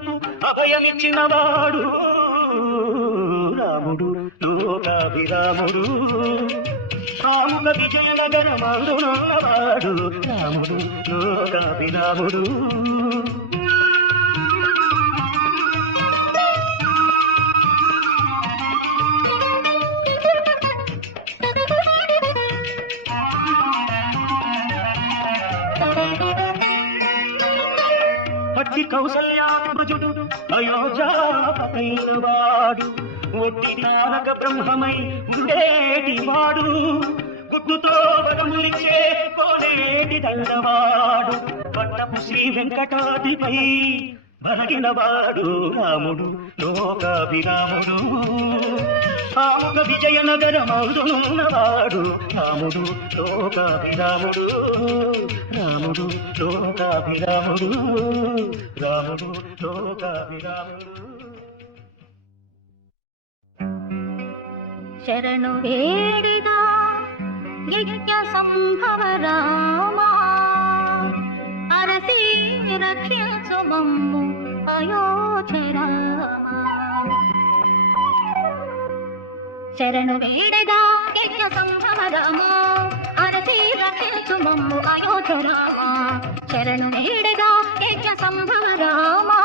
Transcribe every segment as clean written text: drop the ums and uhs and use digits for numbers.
భక్తులకు అభయమిచ్చినవాడు రాముడు లోకాభిరాముడు కాముక విజయనగరమందునున్నవాడు రాముడు లోకాభిరాముడు పట్టి కౌసల్యాత్మజుడు అయోధ్యాపైనవాడు ఒట్టి తారక బ్రహ్మమై ఉండేటివాడు గుడ్డుతో వరములిచ్చే కోనేటి దండవాడు పట్టపు శ్రీ వెంకటాదిపై బలగినవాడు రాముడు లోకాభిరాముడు కాముక విజయనగరమౌదున్నవాడు రాముడు లోకాభిరాముడు రాముడు లోకాభిరాముడు రాముడు లోకాభిరాముడు శరణు వేడిగా యజ్ఞ సంభవ రామా అరసి రక్షించు మమ్ము అయోధ్య శరణు వేడిగా యజ్ఞ సంభవ రామా అరసి రక్షించు మమ్ము అయోధ్య రామా శరణు వేడిగా యజ్ఞ సంభవ రామా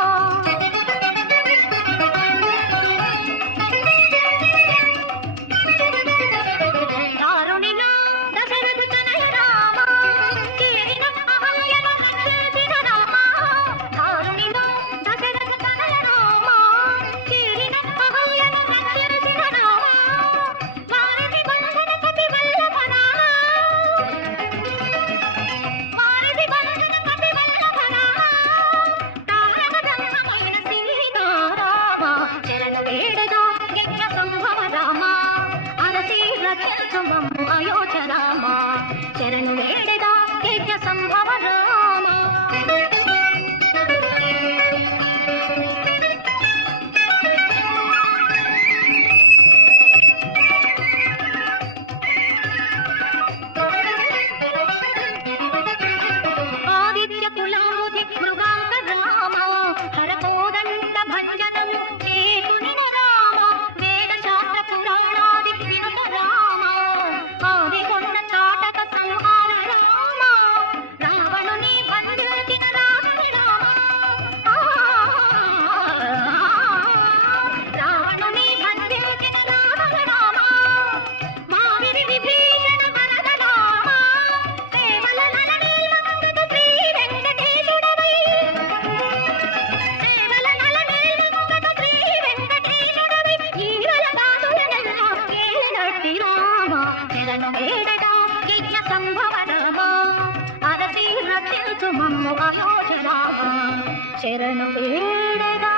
శరణు వేడగా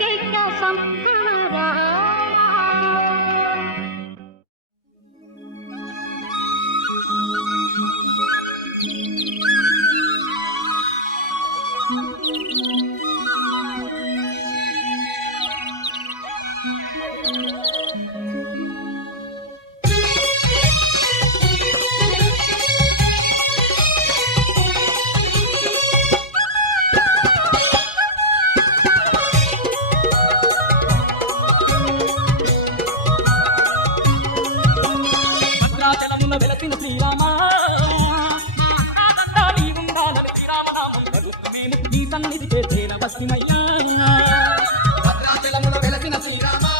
యజ్ఞ సంభవ రామా వెలసిన శ్రీరామా ఉండాలని శ్రీరామనామం మేము నీ సన్నిధి చేసిన వస్తిమయ్యా భద్రాచలమున వెలసిన శ్రీరామా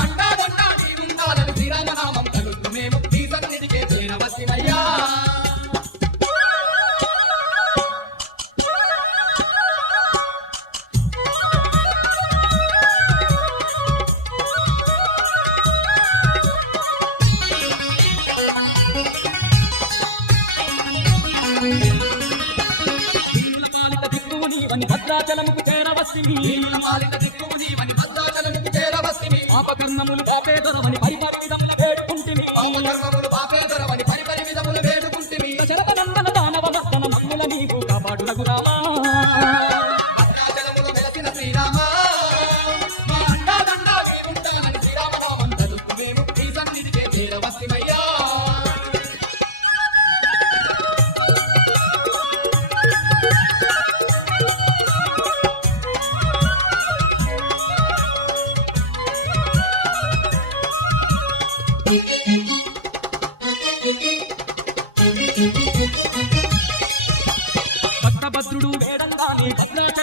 ఉండాలని శ్రీరామనామం మేము నీ సన్నిధి చేసిన వస్తిమయ్యా భద్రాచలముకు చేరవస్తిమి పాపకర్మములు పాపేదరవని పరిపరిమిదముల వేడుకుంటిమి శరతనందన దానవ మర్దన మమ్ముల నీకు కాపాడు రఘురామా భద్రాచలములో వెలసిన శ్రీరామా మా అండాదండా ఉంటానని శ్రీరామనామం తలుపు మేము ఈ సన్నిధికే చేరవస్తిమయ్యా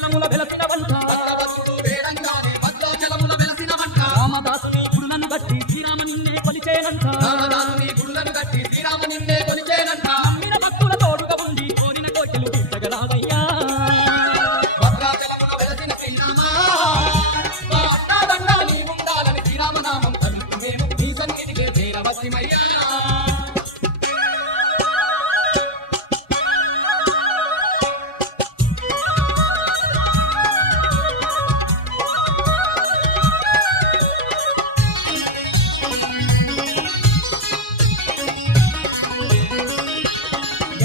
భద్రాచలముల వెలసిన వంట భద్రవతుడు వేడంగానే భద్రాచలముల వెలసిన వంట రామదాసుని గురులను బట్టి శ్రీరామ నిన్నే కొలిచేనంట రామదాసుని గుళ్ళను కట్టి శ్రీరామ నిన్నే కొలిచేనంట నమ్మిన భక్తుల తోడుగా ఉండి కోరిన కోరికలు తీర్చగలాగయ్యా భద్రాచలముల వెలసిన శ్రీరామ మా అన్నాదండ నీ ఉండాలని శ్రీరామనామం తలుపు మేము నీ సన్నిధికే చేరవచ్చిమయ్యా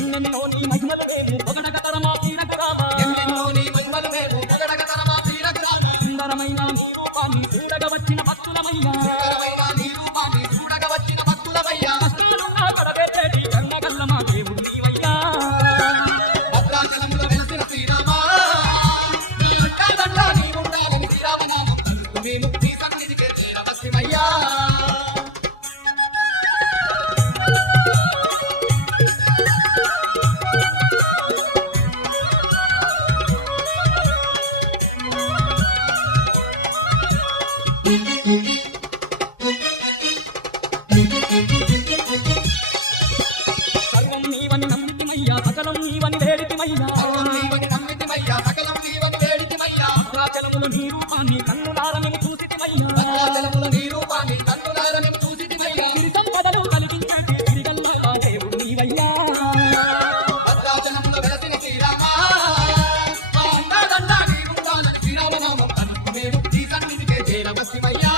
ఎన్నెన్నో నీ మహిమలు మేము పొగడగ తరమా తీరగ రామ ఎన్నెన్నో నీ మహిమలు మేము పొగడగ తరమా తీరగ్రామ సుందరమైన నీ రూపాన్ని చూడగ వచ్చిన భక్తులమయ్యా సుందరమైన నీ రూపాన్ని చూడగ వచ్చిన భక్తులమయ్యా కష్టాలున్నా కడగేటి కన్నగల్ల మా దేవుడు నీవయ్యా భద్రాచలముల వెలసిన శ్రీరామ నీ అన్నాదండ నీ ఉండాలని శ్రీరామనామం తలుపు మేము నీ సన్నిధికే చేరవచ్చిమయ్యా సర్వం నీవని నమ్మితిమయ్యా సకలం నీవని వేడితిమయ్యా సర్వం నీవని నమ్మితిమయ్యా సకలం నీవని వేడితిమయ్యా భద్రాచలముల నీ రూపాన్ని కన్నులారని చూసితిమయ్యా భద్రాచలముల నీ రూపాన్ని కన్నులారని చూసితిమయ్యా సిరి సంపదలు కలిగించేటి సిరిగల్ల ఆ దేవుడు నీవయ్యా భద్రాచలముల వెలసిన శ్రీరామ మా అన్నాదండ నీ ఉండాలని శ్రీరామనామం తలుపు మేము నీ సన్నిధికే చేరవచ్చిమయ్యా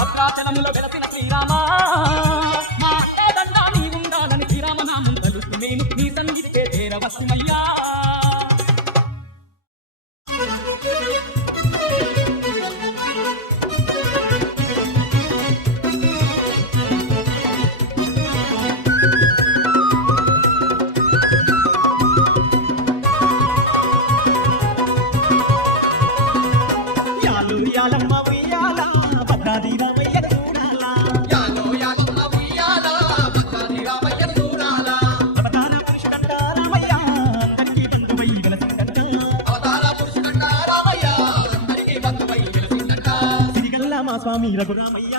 భద్రాచలములో వెలసిన శ్రీరామ మా అడ్డదండ నీ ఉండాలని శ్రీరామనామం తలుపు మేము నీ సన్నిధికే చేరవస్తుమయ్యా యాలు యాలమ్మ ఉయ్యాల భద్రాది రామయ్య చూడాలా యాలో యాలమ్మ ఉయ్యాల భద్రాది రామయ్య చూడాలా అవతార పురుషుడంట రామయ్య అందరికీ బంధువై వెలసిందంట అవతార పురుషుడంట రామయ్య అందరికీ బంధువై వెలసిందంట సిరిగల్ల మా స్వామి రఘురామయ్య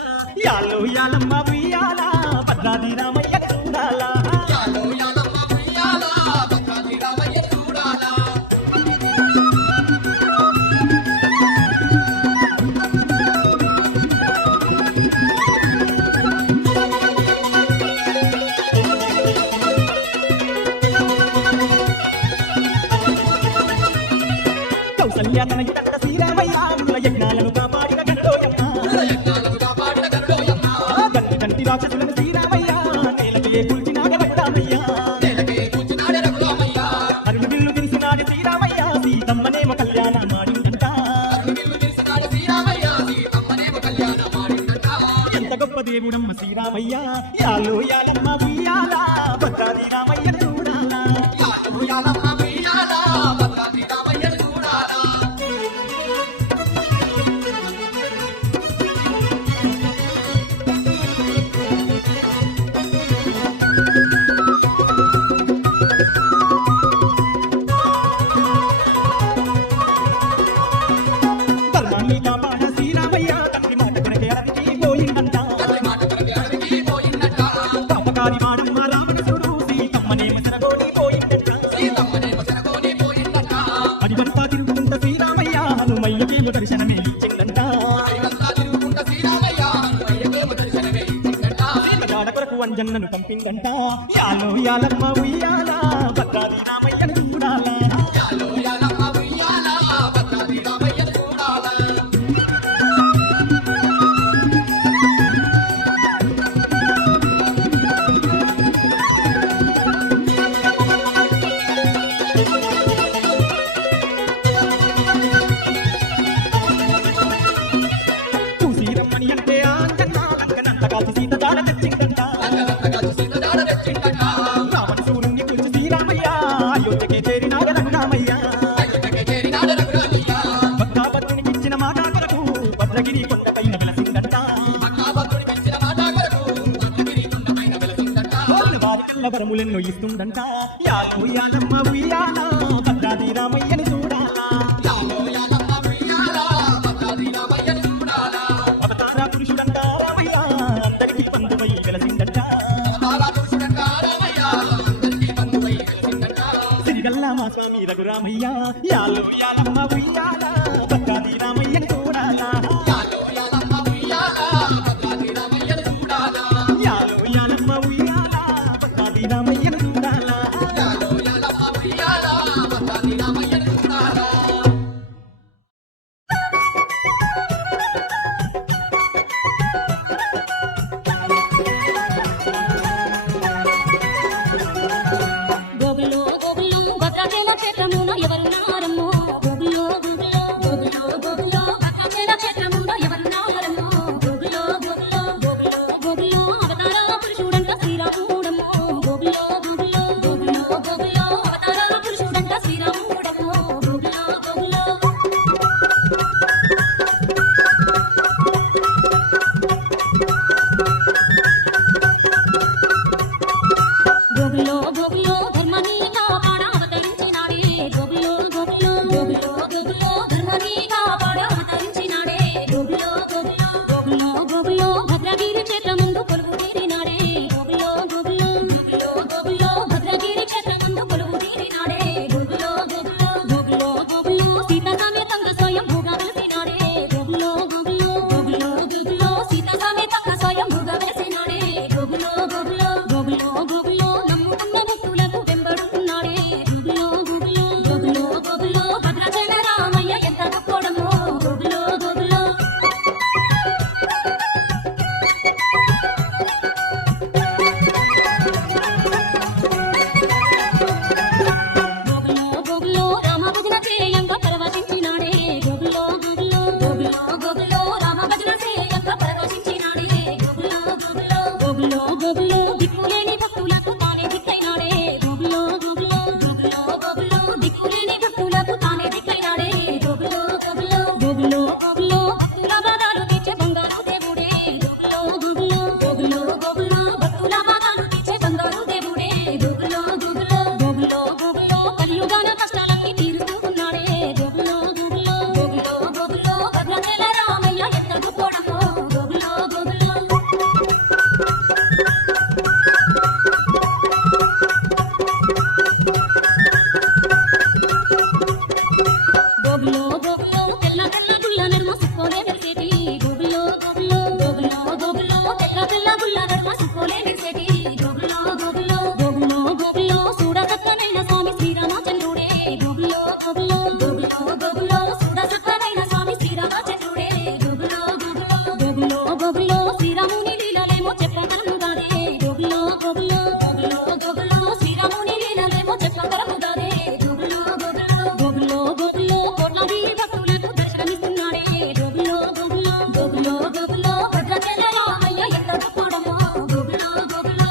యాలు యాలమ్మ ఉయ్యాల భద్రాది రామయ్య చూడాలా యాలో యాలమ్మ ఉయ్యాల భద్రాది రామయ్య చూడాలా కౌసల్య తనయుడంట శ్రీరామయ్య ముల యజ్ఞాలను కాపాడిన గండోయమ్మ యజ్ఞాలను కాపాడిన గరుడోయమ్మ గంటి గంటి రాక్షసులను శ్రీరామయ్య నేలకి కూల్చినాడ రఘురామయ్య నేలకే కూర్చున్నాడే రఘురామయ్య అరుణ విల్లు తెలిసినాడు శ్రీరామయ్య సీతమ్మనేమో కళ్యాణ మాడిందంట నీవు తెలిసినాడు శ్రీరామయ్య సీతమ్మనేమో కళ్యాణం ఆడిందంట ఎంత గొప్ప దేవుడమ్మ శ్రీరామయ్య యాలు యాలమ్మ ఉయ్యాల భద్రాది రామయ్య చూడాలా యాలో యాలమ్మ ఉయ్యాల భద్రాది రామయ్య చూడాలా ధర్మాన్ని కాపాడ శ్రీరామయ్య తండ్రి మాట కొరకే అడవికి పోయిందంట తల్లి మాట కొరకే అడవికి పోయిందంట పాపకారి వాడమ్మ రావణుడు సీతమ్మనేమో చెరగోని పోయిందంట సీతమ్మనేమో చెరగోని పోయిందంట అడివంతా తిరుగుతుంట శ్రీరామయ్య హనుమయ్యకేమో దర్శనమే ఇచ్చిందంట అడిగంతా తిరుగుకుంట శ్రీరామయ్య అయ్యకేమో దర్శనమే ఇచ్చిందంట సీతగాడ కొరకు అంజన్నను పంపిందంట యాలో యాలమ్మ ఉయ్యాల భద్రాది రామయ్యను చూడాలా యాలో యాలమ్మ ఉయ్యాల భద్రాది రామయ్య చూడాలా చూసి రమ్మని అంటే అంజన్న లంకనంత కాల్చి సీత జాడ తెచ్చిందంట లంకనంతగా సీత జాడ తెచ్చిందంట రావణ సూరుణ్ణి పిలిచి శ్రీరామయ్య అయోధ్యకే చేరినాడు రఘురామయ్య అయోధ్యకి చేరినాడు రఘురామయ్య భక్తాభద్రునికి ఇచ్చిన మాట కొరకు భద్రగిరి కొండపైన వెలసిందంట భక్తాభద్రుడికి ఇచ్చిన మాట కొరకు భద్రగిరి కొండపైన వెలసిందంట వారి కల్ల వరములెన్నో ఇస్తుందంట యాలు యాలమ్మ ఉయ్యాల భద్రాది భద్రాది రామయ్యను చూడాలా యాలో యాలమ్మ ఉయ్యాల భద్రాద్రి రామయ్యను చూడాలా అవతార పురుషుడంట రామయ్య అందరికి పందువై వెలసిందట అవతార పురుషుడంట రామయ్య అందరికీ బంధువై వెలిసిందట సిరిగల్ల మా స్వామి రఘురామయ్య యాలో యాలమ్మ ఉయ్యాల భద్రాది రామయ్యను చూడాలా యాలో యాలమ్మ ఉయ్యాల భద్రాద్రి రామయ్యను చూడాలా యాలో యాలమ్మ ఉయ్యాల భద్రాది రామయ్యను చూడాలా యాలో యాలమ్మ ఉయ్యాల భద్రాద్రి రామయ్యను చూడాలా గోగులో గోగులో భద్రాచల క్షేత్రమున ఎవరున్నారమ్మో గోగులో గోగులో గోగులో గోగులో భద్రాచల క్షేత్రమున ఎవరున్నారమ్మో గోగులో గోగులో గోగులో గోగులో అవతార పురుషుడంట శ్రీరాముడమ్మో గోగులో గోగులో గోగులో గోగులో అవతార పురుషుడంట శ్రీరాముడమ్మో గోగులో గోగులో గోగులో గోగులో ధర్మని కాపాడ అవతరించినాడే గోగులో గోగులో గోగులో గోగులో ధర్మని కాపాడ అవతరించినాడే గోగులో గోగులో గోగులో గోగులో భద్రగిరి క్షేత్రమందు కొలువు తీరినాడే గోగులో గోగులో గోగులో గోగులో భద్రగిరి క్షేత్రమందు కొలువు తీరినాడే గోగులో గోగులో గోగులో గోగులో సీత సమేతంగా స్వయం భూగా వెలిసినాడే గోగులో గోగులో గోగులో గోగులో సీత సమేతంగా స్వయం భూగా వెలిసినాడే గోగులో గోగులో గోగులో గోగులో నమ్ముకున్న భక్తులకు వెంబడుతున్నాడే గోగులో గోగులో గోగులో గోగులో భద్రాచల రామయ్య ఎంత గొప్పోడమో గోగులో గోగులో గోగులో గోగులో రామ భజన చేయంగా పరవశించినాడే గోగులో గోగులో గోగులో గోగులో రామ భజన చేయంగా పరవశించినాడే గోగులో గోగులో గోగులో గోగులో దిక్కులేని భక్తులకు తానే దిక్కైనాడే గోగులో గోగులో గోగులో గోగులో దిక్కులేని భక్తులకు తానే దిక్కైనాడే గోగులో గోగులో గోగులో గోగులో భక్తుల బాధలు తీర్చే బంగారు దేవుడే గోగులో గోగులో గోగులో గోగులో భక్తుల బాధలు తీర్చే బంగారు దేవుడే గోగులో గోగులో గోగులో గోగులో కలియుగాన కష్టాలన్నీ తీరుతున్నాడే గోగులో గోగులో గోగులో గోగులో భద్రాచల రామయ్య ఎంత గొప్పోడమో గోగులో గోగులో గోగులో గోగులో తెల్ల తెల్ల గుల్ల నడుమ సుక్కోలే మెరిసేటి గోగులో గోగులో గోగులో గోగులో తెల్ల తెల్ల గుల్ల నడుమ సుక్కోలే మెరిసేటి గోగులో గోగులో గోగులో గోగులో చూడ చక్కనైన స్వామి శ్రీరామచంద్రుడే గోగులో గోగులో గోగులో గోగులో చూడ చక్కనైన స్వామి శ్రీరామచంద్రుడే గోగులో గోగులో గోగులో గోగులో శ్రీరాముని లీలలేమో చెప్పగలుగుతాదే గోగులో గోగులో గోగులో గోగులో శ్రీరాముని లీలలేమో చెప్పగలుగుతాదే గోగులో గోగులో గోగులో గోగులో కోట్లాది భక్తులకు దర్శనమిస్తున్నాడే గోగులో గోగులో గోగులో గోగులో భద్రాచల రామయ్య ఎంత గొప్పోడమో గోగులో గోగులో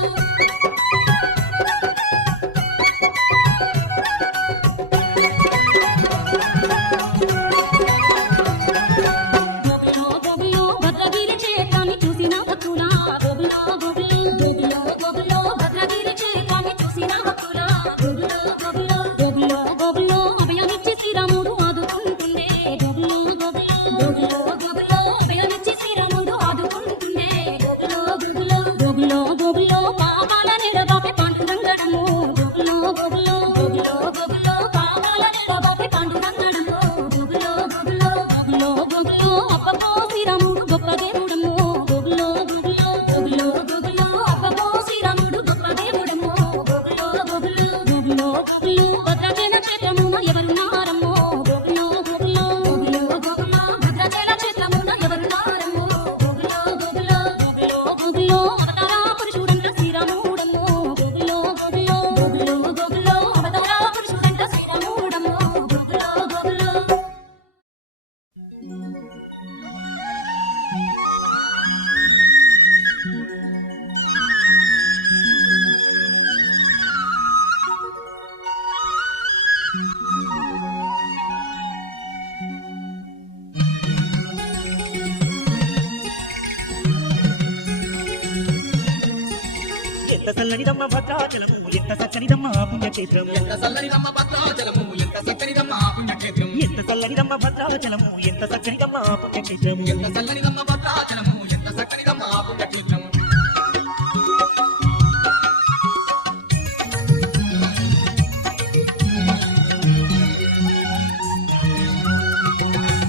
ఎంత చల్లనిదమ్మ భద్రాచలము ఎంత చక్కనిదమ్మ పుణ్యక్షేత్రము ఎంత చల్లనిదమ్మ భద్రాచలము ఎంత చక్కనిదమ్మ పుణ్యక్షేత్రం ఎంత చల్లనిదమ్మ భద్రాచలము ఎంత చక్కనిదమ్మ పుణ్యక్షేత్రము ఎంత చల్లనిదమ్మ భద్రాచలము ఎంత చక్కనిదమ్మ పుణ్యక్షేత్రం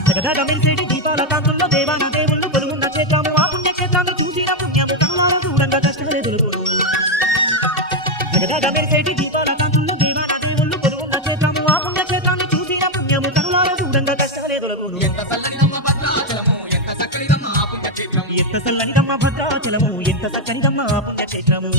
జగదగ మెరిసేటి దీపాల కాంతుల్లో దేవాన దేవుళ్ళు కొలువున్న క్షేత్రము ఆ పుణ్యక్షేత్రాన్ని చూసిన పుణ్యము కనులార చూడంగా కష్టాలే తొలుగును జగదగ మెరిసేటి దీపాల కాంతుల్లో దేవాన దేవుళ్ళు కొలువున్న క్షేత్రము ఆ పుణ్యక్షేత్రాన్ని చూసిన పుణ్యము కనులార చూడంగా కష్టాలే తొలుగును ఎంత చల్లనిదమ్మ భద్రాచలము ఎంత చక్కనిదమ్మ పుణ్యక్షేత్రం ఎంత చల్లనిదమ్మ భద్రాచలము ఎంత చక్కనిదమ్మ పుణ్యక్షేత్రము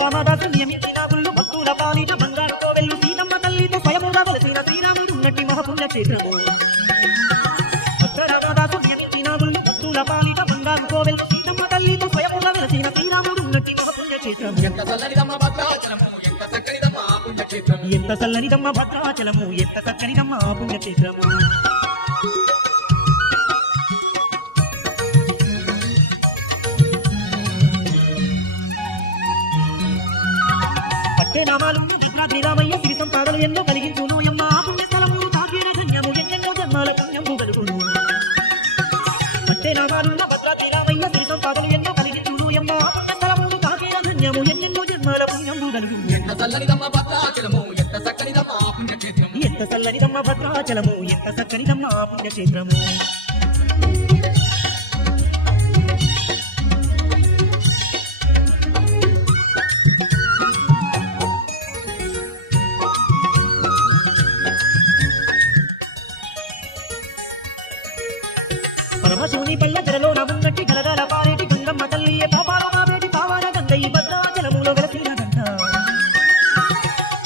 రామదాసు నియమించిన గుళ్ళు భక్తుల పాలిట బంగారుతో వెళ్ళు సీతమ్మ తల్లితో స్వయముగా వెలసిన శ్రీరాముడు ఉన్నట్టి మహాపుణ్యక్షేత్రము రామదాసు నియమించిన గుళ్ళు భక్తుల పాలిట బంగారుతో వెళ్ళు సీతమ్మ తల్లితో స్వయముగా వెలసిన శ్రీరాముడు ఉన్నట్టి మహాపుణ్యక్షేత్రము ఎంత చల్లనిదమ్మ భద్రాచలము ఎంత చక్కనిదమ్మ పుణ్యక్షేత్రం ఎంత చల్లనిదమ్మ భద్రాచలము ఎంత చక్కనిదమ్మ పుణ్యక్షేత్రము నామాలు శ్రీరామయ్య శ్రీ సంపాదలు ఎన్నో కలిగించును ఎమ్మ పుణ్యస్థలము తాకిన ధన్యము ఎన్నెన్నో జన్మాల పుణ్యము కలుగును అంటే నామాలున్న భద్రాద్రిరామయ్య శ్రీ సంపాదలు ఎన్నో కలిగించును ఎమ్మ పుణ్యస్థలము తాకిన ధన్యము ఎన్నెన్నో జన్మాల పుణ్యము కలుగును ఎంత చల్లనిదమ్మ భద్రాచలము ఎంత చక్కనిదమ్మ పుణ్యక్షేత్రం ఎంత చల్లనిదమ్మ భద్రాచలము ఎంత చక్కనిదమ్మ పుణ్యక్షేత్రము పరమశివుని పల్ల జలలో నవ్వున్నట్టి గలగల పారేటి గంగమ్మ తల్లి పాపాల మావేటి పావాల గంగయ్య భద్రాచలములో వెలసిన గంగ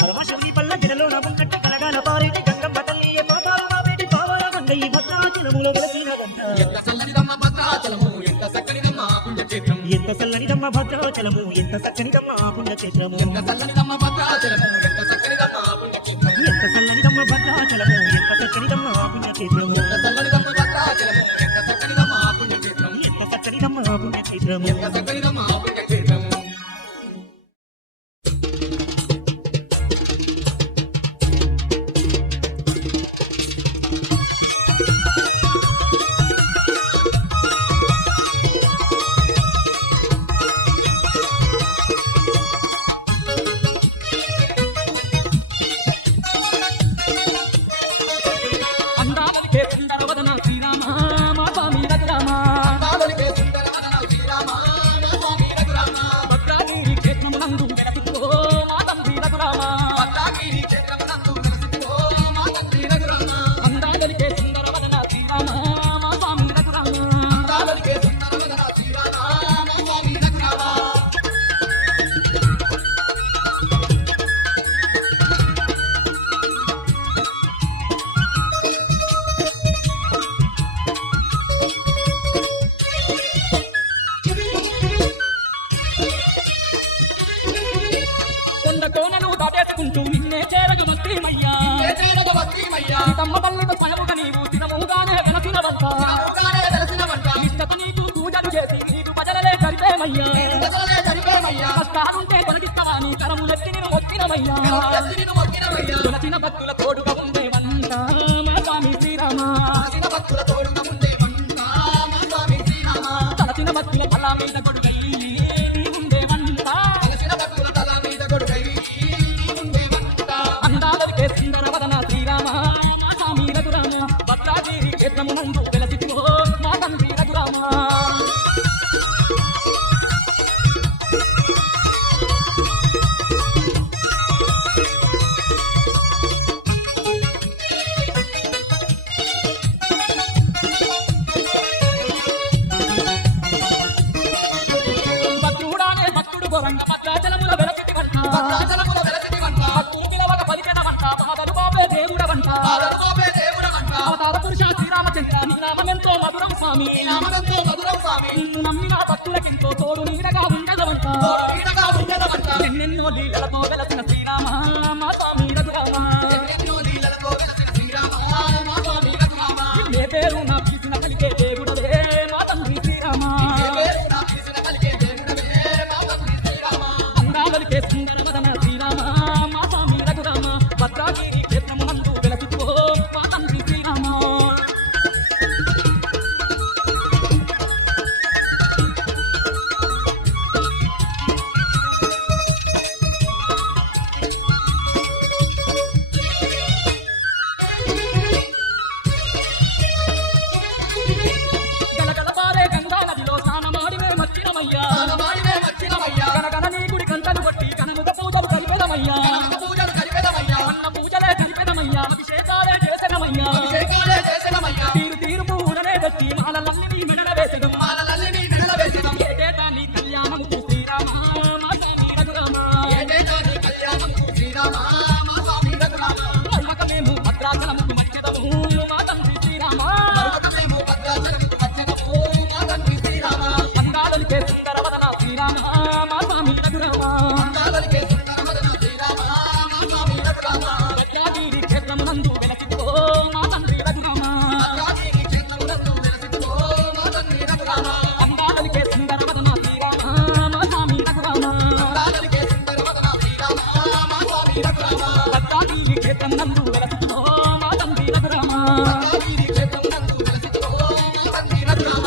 పరమశివుని పల్ల జలలో నవ్వున్నట్టి గలగల పారేటి గంగమ్మ తల్లి పాపాల మావేటి పావాల గంగయ్య భద్రాచలములో వెలసిన గంగ ఎంత చల్లనిదమ్మ భద్రాచలము ఎంత చక్కనిదమ్మ పుణ్యక్షేత్రం ఎంత చల్లనిదమ్మ భద్రాచలము ఎంత చక్కనిదమ్మ పుణ్యక్షేత్రము ఎంత చల్లనిదమ్మ భద్రాచలము ఎంత చక్కనిదమ్మ పుణ్యక్షేత్రం ఎంత చల్లనిదమ్మ భద్రాచలము ఎంత చక్కనిదమ్మ పుణ్యక్షేత్రము ఎంత చల్లనిదమ్మ భద్రాచలము ఎంత చక్కనిదమ్మ పుణ్యక్షేత్రం ఎంత చక్కనిదమ్మ పుణ్యక్షేత్రము ఎంత చక్కనిదమ్మ పుణ్యక్షేత్రం తమ్మ తల్లితో స్వయముగా నీవు తినముగానే వెలసినవంట నిష్టతో నీకు పూజలు చేసి నీకు భజనలే జరిపేమయ్యా కష్టాలుంటే తొలగిస్తావా నీ తరములెత్తి నేను మొక్కినమయ్యా తులసిన భక్తుల తోడుగా ఉండేవంట మా స్వామి శ్రీరామ తలచిన భక్తుల తల మీద గొడుగల్లి ఉండేవంట అందాలకే సుందర వదన శ్రీరామ మా స్వామి రఘురామ భద్రాద్రి క్షేత్రము నందు వెలసితివో మా తండ్రి రఘురామ భక్తుడానే భక్తుడు గోరంగ భద్రాచలముల వెలసితివంట భక్తులు పిలవక పలికెదవంట మహాబలు బాబే దేవుడవంట అవతార పురుష శ్రీరామచంద్ర నీ నామమెంతో మధురం స్వామి నిన్ను నమ్మిన భక్తులకెంతో తోడు నీడగా ఉండదవంట ఎన్నెన్నో లీలలతో వెలసిన శ్రీరామ మా స్వామి రఘురామ ఎన్నెన్నో లీలలతో వెలసిన శ్రీరామ మా స్వామి రఘురామ ఏ పేరు నా పిలిచిన కలిగే దేవుడవే మా తండ్రి శ్రీరామ ఏ పేరు నా పిలిచిన కలిగే దేవుడవే మా తండ్రి శ్రీరామ అందాలకే సుందర వదన శ్రీరామ మా స్వామి రఘురామ భద్రాగిరి క్షేత్రమునందు వెలసిపో మా తండ్రి శ్రీరామ గలగలపారే గంగా నదిలో స్నానమాడి మేము వచ్చినమయ్యా మానవాడివే వచ్చినవయ్యా గనగన నీ గుడి గంటలు కొట్టి కనుముగ పూజలు కలిపెదమయ్యా కనక పూజలు కలిపెదమయ్యా అన్న పూజలే కలిపెదమయ్యా అభిషేకాలే చేసెదమయ్యా అభిషేకాలే చేసెదమయ్యా తీరు తీరు పూలనే తెచ్చి మాలలన్నీ మెడల వేసెదం మాలలన్నీ నీ మెడల వేసెదం ఏటేటా నీ కళ్యాణము శ్రీరామ మా స్వామి రఘురామ ఏటేటా నీ కళ్యాణము శ్రీరామ మా స్వామి రఘురామ మేము భద్రాచలముకు మధ్యదము మా తండ్రి శ్రీరామ పర్వతమేమో భద్రాచలముకు మధ్యదము మా తండ్రి శ్రీరామ అందాలకే సుందర వదన శ్రీరామ మా స్వామి రఘురామ అందాలకే సుందరమదన శ్రీరామ మా స్వామి రఘురామ భద్రాగిరి క్షేత్రమునందు వెలసిపో మా తండ్రి రఘురామ భద్రాద్రి క్షేత్రమునందు వెలసిపో మా తండ్రి రఘురామ అందాలకే సుందర వదన శ్రీరామ మా స్వామి రఘురామ అందాలకే సుందరమదన శ్రీరామ మా స్వామి రఘురామ భద్రాగిరి క్షేత్రమునందు వెలసిపో మా తండ్రి రఘురామ భద్రాద్రి క్షేత్రమునందు వెలసిపో మా తండ్రి రఘురామ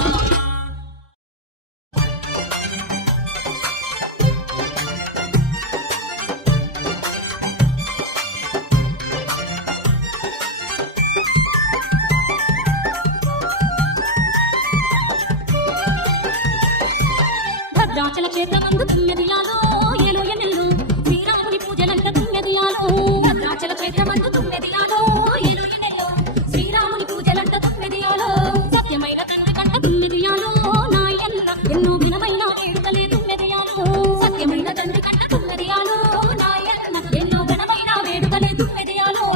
భద్రాచల క్షేత్రమందు తుమ్మెదియాలో ఏలో ఎన్నెల్లు శ్రీరాముని పూజలంట తుమ్మెదియాలో భద్రాచల క్షేత్రమందు తుమ్మెదియాలో ఏలో ఎన్నెల్లు శ్రీరాముని పూజలంట తుమ్మెదియాలో సత్యమైన తండ్రి కంట తుమ్మెదియాలో నాయన్న ఎన్నో ఘనమైన వేడుకలే తుమ్మెదియాలో సత్యమైన తండ్రి కంట తుమ్మెదియాలో నాయన్న ఎన్నో ఘనమైన వేడుకలే తుమ్మెదియాలో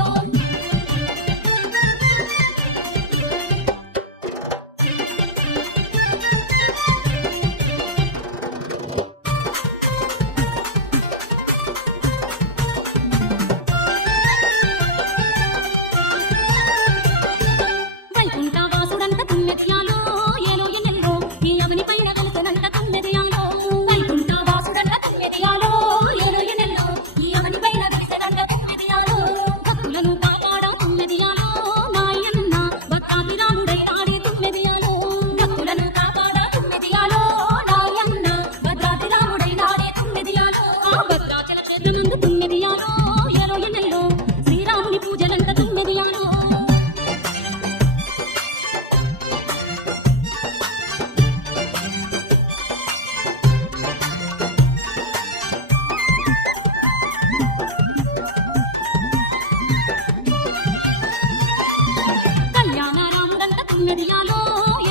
వైకుంఠవాసుడంట తుమ్మెదియాలో ఏలో ఎన్నెల్లో ఈ అవని పైన వెలుసనంట తుమ్మెదియాలో వైకుంఠవాసుడంట తుమ్మెదియాలో ఏలో ఎన్నెల్లో ఈ అవని పైన వెలుసనంట తుమ్మెదియాలో భక్తులను కాపాడా తుమ్మెదియాలో నాయన్న భక్తాభిరాముడై ఆడే తుమ్మెదియాలో భక్తులను కాపాడా తుమ్మెదియాలో నాయన్న భద్రాభిరాముడై ఆడే తుమ్మెదియాలో ఆ భద్రాచల క్షేత్రమందు తుమ్మెదియాలో ఏలో ఎన్నెల్లో శ్రీరాముని పూజలంట తుమ్మెదియాలో కళ్యాణరాముడంట తుమ్మెదియాలో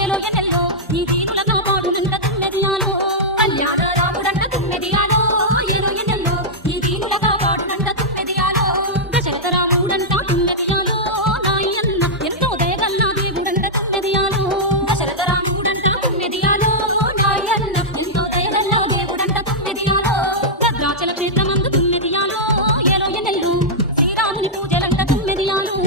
ఏలో ఎన్నెల్లో ఈ దీనుల కాపాడునంట తుమ్మెదియాలో కళ్యాణరాముడంట తుమ్మెదియాలో ఏలో ఎన్నెల్లో ఈ దీనుల కాపాడునంట తుమ్మెదియాలో దశరథ రాముడంట తుమ్మెదియాలో నాయన్న ఎంతో దయగల్ల దేవుడంట తుమ్మెదియాలో దశరథ రాముడంట తుమ్మెదియాలో నాయన్న ఎంతో దయగల్ల దేవుడంట తుమ్మెదియాలో భద్రాచల క్షేత్రమందు తుమ్మెదియాలో ఏలో ఎన్నెల్లు శ్రీరాముని పూజలంట తుమ్మెదియాలో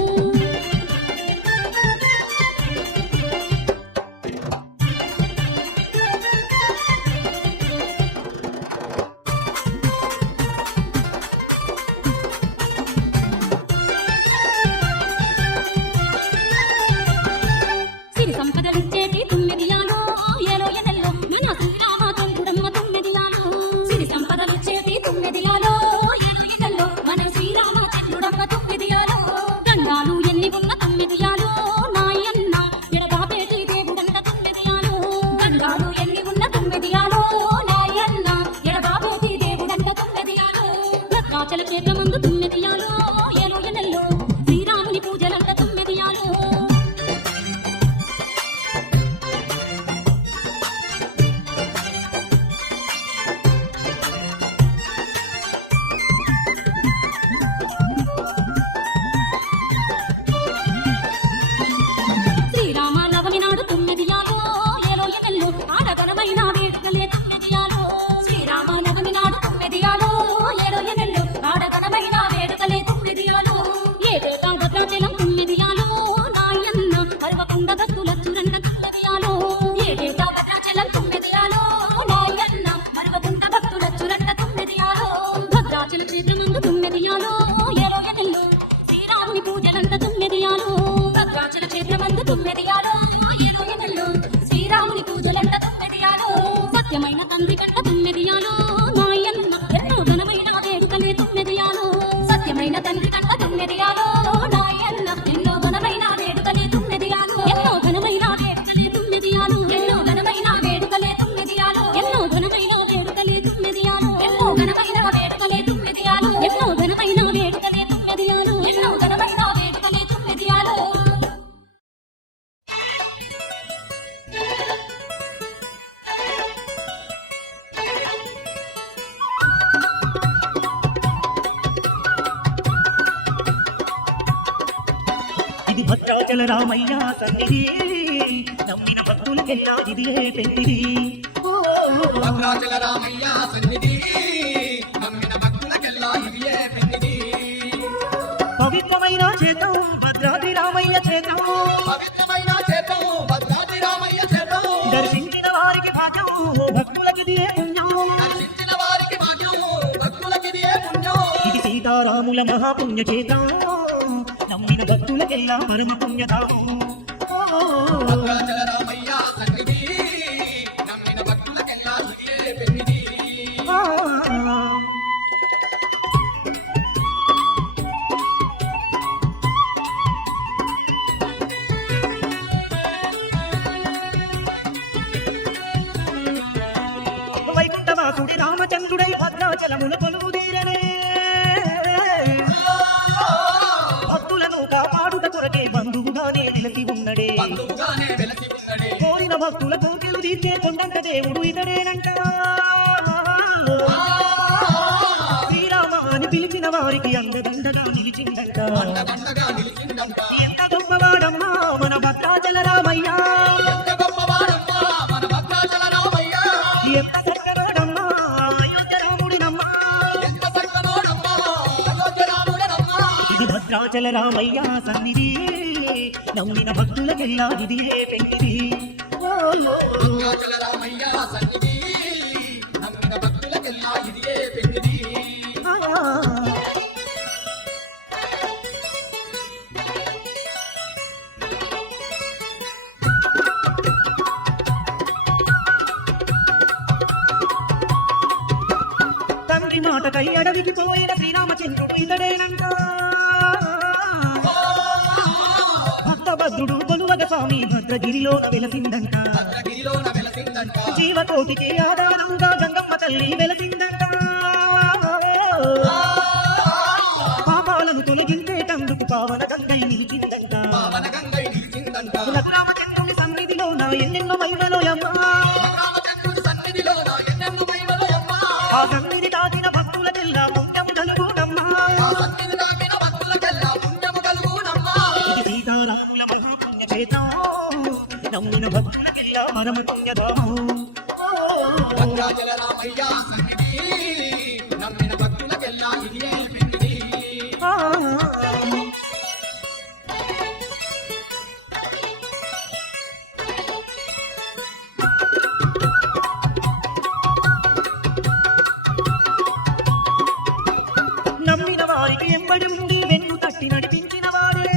తుమ్మెదియాలో ఏడు నెలలు శ్రీరాముని పూజలంట తుమ్మెదియాలో సత్యమైన తండ్రి కంట తుమ్మెదియాలో నాయన్న ఎన్నో ఘనమైన వేడుకలే తుమ్మెదియాలో సత్యమైన తండ్రి కంట తుమ్మెదియాలో నాయన్న ఎన్నో ఘనమైన వేడుకలే తుమ్మెదియాలో ఎన్నో ఘనమైన వేడుకలే తుమ్మెదియాలో ఎన్నో ఘనమైన వేడుకలే తుమ్మెదియాలో ఎన్నో ఘనమైన వేడుకలే తుమ్మెదియాలో ఎన్నో ఘనమైన వేడుకలే తుమ్మెదియాలో ఎన్నో ఘనమైన వేడుకలే తుమ్మెదియాలో ఎన్నో ఘనమైన వేడుకలే తుమ్మెదియాలో ఇది భద్రాచల రామయ్య సన్నిధి నమ్మిన భక్తులకెల్లా ఇదే పెన్నిది భద్రాచల రామయ్య సన్నిధి నమ్మిన భక్తులకెల్లా ఇదే పెన్నిది పవిత్రమైన చేతం భద్రాద్రి రామయ్య చేతం పవిత్రమైన చేతం భద్రాద్రి రామయ్య చేతం దర్శించిన వారికి భాగ్యం భక్తులకిది పుణ్యం దర్శించిన వారికి భాగ్యం భక్తులకిది పుణ్యం ఇది సీతారాముల మహాపుణ్య చేతం నమ్మిన భక్తులకెల్లా పరమ పుణ్యధామం భద్రాచల రామయ్య సన్నిధి నమ్మిన భక్తులకెల్లా ఇదే పెన్నిది వైకుంఠవాసుడి రామచంద్రుడై భద్రాచలముల కొలువుదీరనే భక్తులను కాపాడుట కొరకే బంధువుగానే నిలసి ఉన్నడే బంధువుగానే వెలసి ఉన్నడే కోరిన భక్తుల కోరికలు తీర్చే కొండంత దేవుడు ఇతడేనంట శ్రీరామ అని పిలిచిన వారికి అండదండగా నిలిచిందంట అండదండగా నిలిచిందంట ఎంత గొప్పవాడమ్మా మన భద్రాచల రామయ్య ఎంత గొప్పవాడమ్మా మన భద్రాచల రామయ్య ఎంత చక్కవాడమ్మా అయోధ్య రాముడినమ్మా ఎంత చక్కనోడమ్మా అయోధ్య రాముడనమ్మా ఇది భద్రాచల రామయ్య సన్నిధి నమ్మిన భక్తులకెల్లా ఇదే పెన్నిది భద్రాచల రామయ్య సన్నిధి నమ్మిన భక్తులకెల్లా ఇదే పెన్నిది తండ్రి మాటకై అడవికి పోయిన శ్రీరామచంద్రుడు ఇతడేనంట భక్తభద్రుడు కొలువగ స్వామి భద్రగిరిలో వెలసిందంట భద్రగిరిలోన వెలసిందంట జీవకోటికి ఆధారంగా గంగమ్మ తల్లి వెలసిందంట పాపాలను తొలగించేటందుకు పావన గంగై నిలిచిందంట పావన గంగై నిలిచిందంట రఘురామచంద్రుని సన్నిధిలో నా ఎన్నెన్నో మహిమలోయమ్మా రామచంద్రుని సన్నిధిలోన ఎన్నెన్నో మహిమలయమ్మా ఆ సన్నిధి తాకిన భక్తులకెల్లా పుణ్యం కలుగునమ్మా ఆ సన్నిధి తాకిన భక్తులకెల్లా పుణ్యము కలుగునమ్మా ఇది సీతారాముల మహాపుణ్య చేతం నమ్మిన భక్తులకెల్లా పరమ పుణ్యధామం భద్రాచల రామయ్య సన్నిధి నమ్మిన భక్తులకెల్లా ఇదే పెన్నిది నమ్మిన వారికి ఎంబడి ఉండి వెన్ను తట్టి నడిపించిన వాడే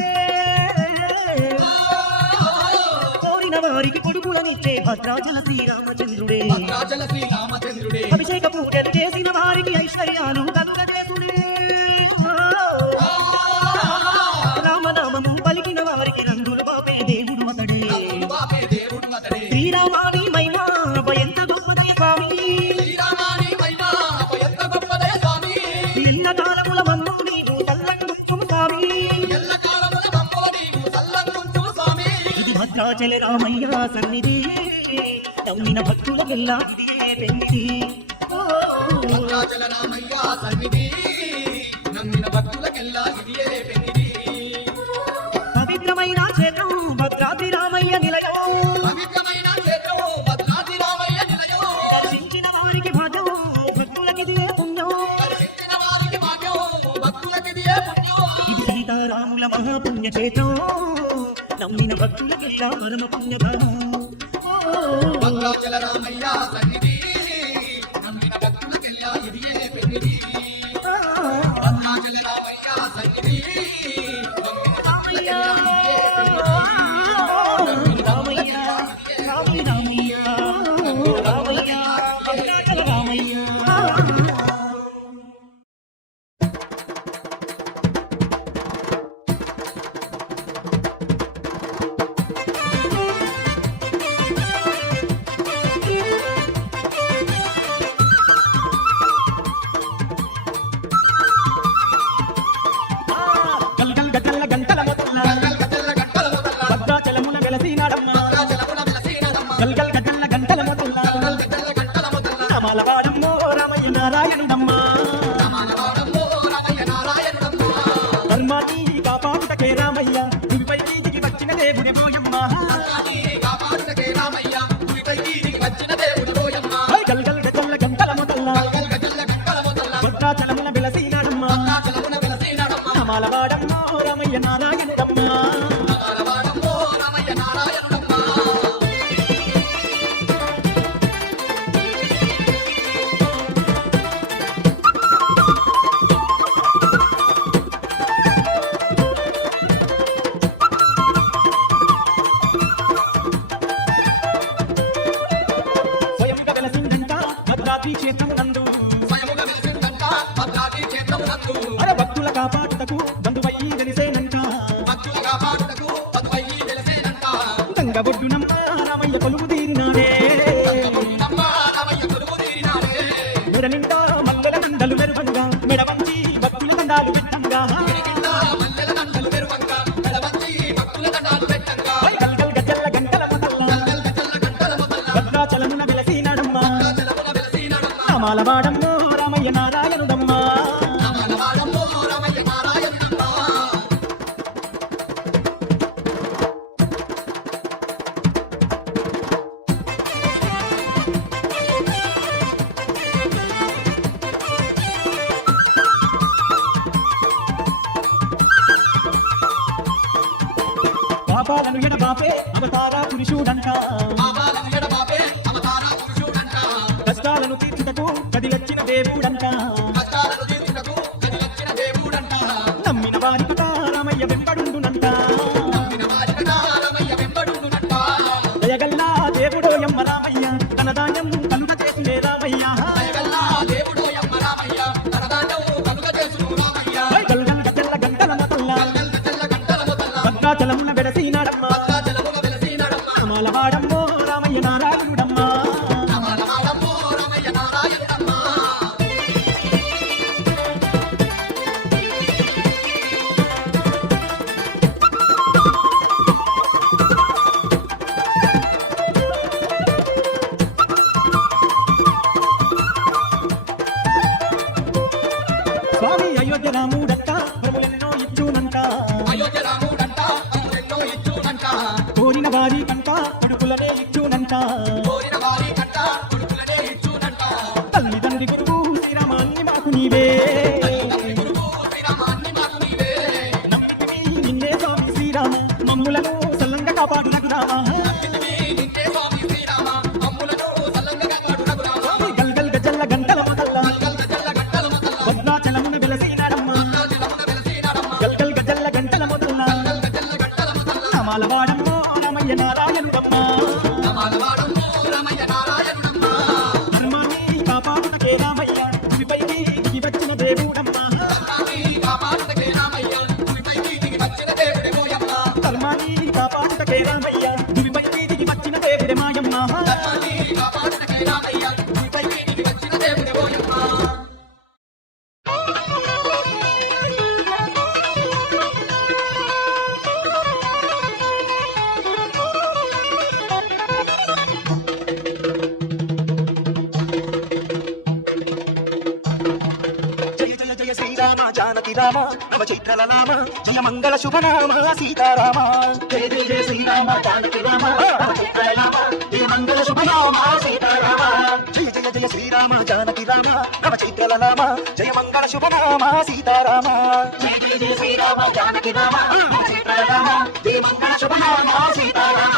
కోరిన వారికి కొడుకులనిచ్చే భద్రాచల శ్రీరామచంద్రుడే భద్రాచల శ్రీరామచంద్రుడే అభిషేక పూజలు చేసిన వారికి ఐశ్వర్యాలు కలుగజేసుడే రామనామము పలికిన వారికి రంగులు బాపే దేవుడు అతడే బాపే దేవుడు అతడే శ్రీరామాని మహిమ ఎంత గొప్పదయ స్వామి శ్రీరామాని మహిమ ఎంత గొప్పదయ స్వామి ఎన్న కాలముల మన్ను నీవు తల్లంగుము స్వామి ఎల్లకాలమున మమ్మల్ని నీవు చల్లంగుంచు స్వామి ఇది భద్రాచల రామయ్య సన్నిధి నమ్మిన భక్తులకెల్లా ఇదే పెన్నిది భద్రాచల రామయ్య సన్నిధి నమ్మిన భక్తులకెల్లా ఇదే పెన్నిది పవిత్రమైన క్షేత్రం భద్రాద్రి రామయ్య నిలయం పవిత్రమైన క్షేత్రం భద్రాద్రి రామయ్య నిలయం దర్శించిన వారికి భాగ్యం భక్తులకిదే పుణ్యం దర్శించిన వారికి భాగ్యం భక్తులకిదే పుణ్యం ఇది సీతారాముల మహాపుణ్య క్షేత్రం నమ్మిన భక్తులకెల్లా పరమ పుణ్యధామం భద్రాచల రామయ్య సన్నిధి నమ్మిన భక్తులకెల్లా ఇదే పెన్నిది భద్రాచల రామయ్య సన్నిధి నమ్మిన భక్తులకెల్లా ఇదే పెన్నిది దేవుడే మోయమ్మ ధర్మాన్ని కాపాడుటకే రామయ్య భూమిపై దిగి వచ్చిన దేవుడు రోయమ్మ గల్ గల్ గజల్ల గంటల మొదల్ల గల్గల్ గజల్ల గంటల మొదల భద్రాచలమున వెలసినాడమ్మ భద్రాచలమున వెలసినాడమ్మ నామాలవాడమ్మ రామయ్య నారాయణుడమ్మ నారాయణుడమ్మ రామయ్య నారాయణుడమ్మ స్వయంగా వెలసిందంట భద్రాద్రి క్షేత్రమునందు స్వయముగా వెలిసిందంట భద్రాద్రి క్షేత్రమునందు అర భక్తుల కాపాటుటకు బంధువయ్యి వెలిసేనంట భక్తుల కాపాడుటకు పదువయ్యి వెలిసేనంట గంగ ఒడ్డునమ్మ రామయ్య కొలువు తీరినాడే నమ్మ రామయ్య కొలువు తీరినాడే మురలింట మంగళ నందలు మెరువంగా మెడవంచి భక్తుల దండాలు విట్టంగా కింద మల్లెల దండలు మెరువంగా మెడవంచి భక్తుల దండాలు పెట్టంగా గల్ గల్ గజల్ల గంటల మొదల్ల గల్గల్ గజల్ల గంటల మొదల భద్రాచలమున వెలసినాడమ్మ భద్రాచలమున వెలిసినాడమ్మ నామాలవాడమ్మ రామయ్య నారాయణుడమ్మ నామాలవాడమ్మ రామయ్య నారాయణుడమ్మ పాపాలను ఎడబాపే అవతారా పురుషుడంట పాపాలను ఎడబాపే అవతారా పురుషుడంట కష్టాలను తీర్చుటకు కదిలొచ్చిన దేవుడంట కష్టాలను తీర్చుటకు కదిలొచ్చిన దేవుడంట నమ్మిన వారికి రామయ్య వెంబడుండునంట నమ్మిన వారికట రామయ్య వెంబడుండునంట దయగల్లా దేవుడోయమ్మ రామయ్య తన దాన్యం కలుగ చేసినే రామయ్య దయగల్లా దేవుడోయమ్మ రామయ్య తన దాండం కలుగ చేసును రామయ్య గల్గల్ గజల్ల గంటల మొదల్ల గల్గల్ గజల్ల గంటల మొదల భద్రాచలమున వెలసినాడమ్మ భద్రాచలమున వెలిసినాడమ్మ నామాలవాడమ్మ రామయ్య నారాయణుడమ్మ నామాలవాడమ్మ రామయ్య నారాయణుడమ్మ స్వామి అయోధ్య రాముడంట ప్రభులెన్నో ఇచ్చునంట అయోధ్య రాముడంట ఎన్నో ఇచ్చునంట కోరిన వారి కంట కడుపులనే ఇచ్చునంట కోరిన వారి కంట కొడుకులనే ఇచ్చునంట తల్లిదండ్రి గురువు శ్రీరామాన్ని మాకు నీవే తల్లి గురువు శ్రీరామాన్ని మాకు నీవే నమ్మితివి నిన్నే స్వామి శ్రీరామ మమ్ములను సల్లంగా కాపాడు రఘురామ నిన్నే స్వామి శ్రీరామ అమ్ములను సల్లంగా కాపాడు రఘురామ స్వామి గల్గల్ గజల్ల గంటల మొదల్ల గల్గల్ గజల్ల గంటల మొదల భద్రాచలమున వెలసినాడమ్మ భద్రాచలమున వెలిసినాడమ్మ గల్గల్ గజల్ల గంటల మొదల్ల గల్గల్ గజల్ల గంటల మొదల నామాలవాడమ్మ రామయ్య నారాయణుడమ్మ నామాలవాడమ్మ రామయ్య నారాయణుడమ్మ ధర్మాన్ని కాపాడుటకే రామయ్య భూమిపైకి దిగి వచ్చిన దేవుడమ్మ ధర్మాన్ని కాపాడుటకే రామయ్య భూమిపైకి దిగి వచ్చిన దేవుడే మోయమ్మ ధర్మాన్ని కాపాడుటకే రామయ్య భూమిపైకి దిగి వచ్చిన దేవుడే మాయమ్మ ధర్మాన్ని కాపాడుటకే రామయ్య భూమిపైకి దిగి వచ్చిన దేవుడే మోయమ్మ జయ జయ జయ శ్రీరామ జానకి రామ నవ చైత్రల నామ జయ మంగళ శుభనామ సీతారామ జయ జయ జయ శ్రీరామ జానకి రామ నవ చైత్రల నామ జయ మంగళ శుభనామ సీతారామ జయ జయ జయ శ్రీరామ జానకి రామ నవ చైత్రల నామ జయ మంగళ శుభనామ సీతారామ జయ జయ జయ శ్రీరామ జానకి రామ నవ చైత్రల నామ జయ మంగళ శుభనామ సీతారామ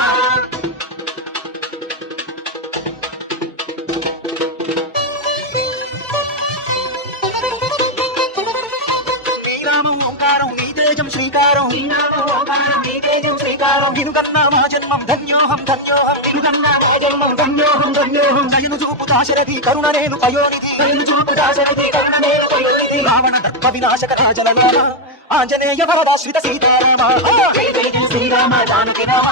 ఓంకారం నీ తేజం శ్రీకారం ఓంకారం నీ తేజం శ్రీకారం నినుకన్నా మా జన్మం ధన్యోహం ధన్యోహం నినుకన్నా మా జన్మం ధన్యోహం ధన్యోహం నయను చూపు దాశరథి కరుణ నేను పయోనిధి నయను చూపు దాశరథి కరుణ నేను పయోనిధి రావణ దర్ప వినాశక రాజల రామ ఆంజనేయ వరదాశ్రిత సీతారామ జయ జయ జయ శ్రీరామ జానకి రామ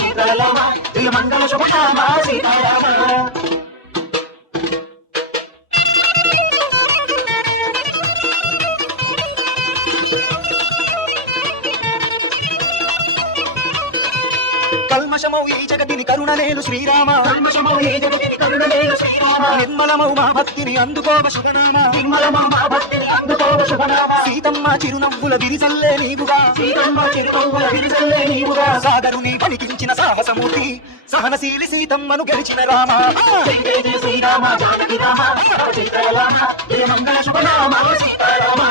సీతారామ రామ జయ మంగళ శుభనామ సీతారామ కల్మషమౌ ఈ జగతిని కరుణలేలు శ్రీరామ నిర్మలమౌ మా భక్తిని అందుకోవ శుభనామ సీతమ్మ చిరునవ్వుల విరిసల్లే నీవుగా సాగరుని పలికించిన సాహసమూర్తి సహనశీలి సీతమ్మను గెలిచిన రామ శ్రీరామ జానకి రామ మంగళ శుభనామ సీతారామ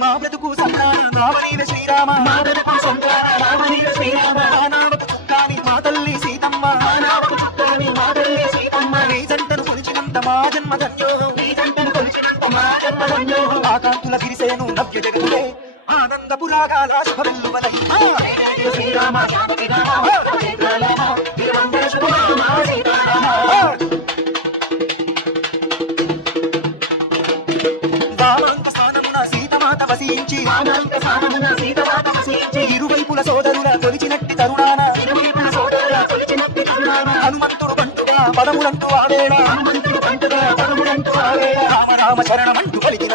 మా బ్రతుకు సంతాన రామనీల శ్రీరామ నానావకు చుక్కాని మా తల్లి సీతమ్మ నీ జంటను కొలిచినంత మా జన్మ ధన్యో ఆకాంతుల విరిసేను నవ్య జగతులే ఆనందపురాగాల శుభవెల్లువలై శ్రీరామ వామాంక స్థానమున సీతమాత వసించి ఇరువైపుల సోదరుల కొలిచినట్టి తరుణాన హనుమంతుడు బంటుగా పదములంటూ ఆవేళ రామ రామ శరణమంటూ పలికి